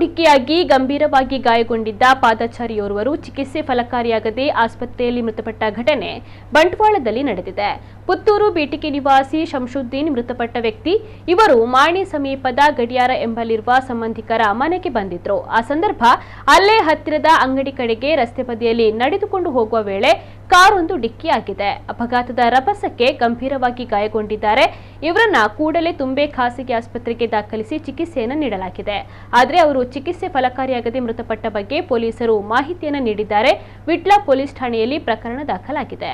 ಡಿಕ್ಕಿಯಾಗಿ ಗಂಭೀರವಾಗಿ ಗಾಯಗೊಂಡಿದ್ದ ಪಾದಚಾರಿಯೋರ್ವರು ಚಿಕಿತ್ಸೆ ಫಲಕಾರಿಯಾಗದೆ ಆಸ್ಪತ್ರೆಯಲ್ಲಿ ಮೃತಪಟ್ಟ ಘಟನೆ ಬಂಟ್ವಾಳದಲ್ಲಿ ನಡೆದಿದೆ. ಪುತ್ತೂರು ಬಿಟಿಕೆ ನಿವಾಸಿ ಶಂಶುದ್ದೀನ್ ಮೃತಪಟ್ಟ ವ್ಯಕ್ತಿ. ಇವರು ಮಾಣಿ ಸಮೀಪದ ಗಡಿಯಾರ ಎಂಬಲ್ಲಿರುವ ಸಂಬಂಧಿಕರ ಮನೆಗೆ ಬಂದಿದ್ರು. ಆ ಸಂದರ್ಭ ಅಲ್ಲೇ ಹತ್ತಿರದ ಅಂಗಡಿ ಕಡೆಗೆ ರಸ್ತೆ ಬದಿಯಲ್ಲಿ ನಡೆದುಕೊಂಡು ಹೋಗುವ ವೇಳೆ ಕಾರೊಂದು ಡಿಕ್ಕಿಯಾಗಿದೆ. ಅಪಘಾತದ ರಭಸಕ್ಕೆ ಗಂಭೀರವಾಗಿ ಗಾಯಗೊಂಡಿದ್ದಾರೆ. ಇವರನ್ನ ಕೂಡಲೇ ತುಂಬೆ ಖಾಸಗಿ ಆಸ್ಪತ್ರೆಗೆ ದಾಖಲಿಸಿ ಚಿಕಿತ್ಸೆಯನ್ನು ನೀಡಲಾಗಿದೆ. ಆದರೆ ಅವರು ಚಿಕಿತ್ಸೆ ಫಲಕಾರಿಯಾಗದೆ ಮೃತಪಟ್ಟ ಬಗ್ಗೆ ಪೊಲೀಸರು ಮಾಹಿತಿಯನ್ನು ನೀಡಿದ್ದಾರೆ. ವಿಟ್ಲ ಪೊಲೀಸ್ ಠಾಣೆಯಲ್ಲಿ ಪ್ರಕರಣ ದಾಖಲಾಗಿದೆ.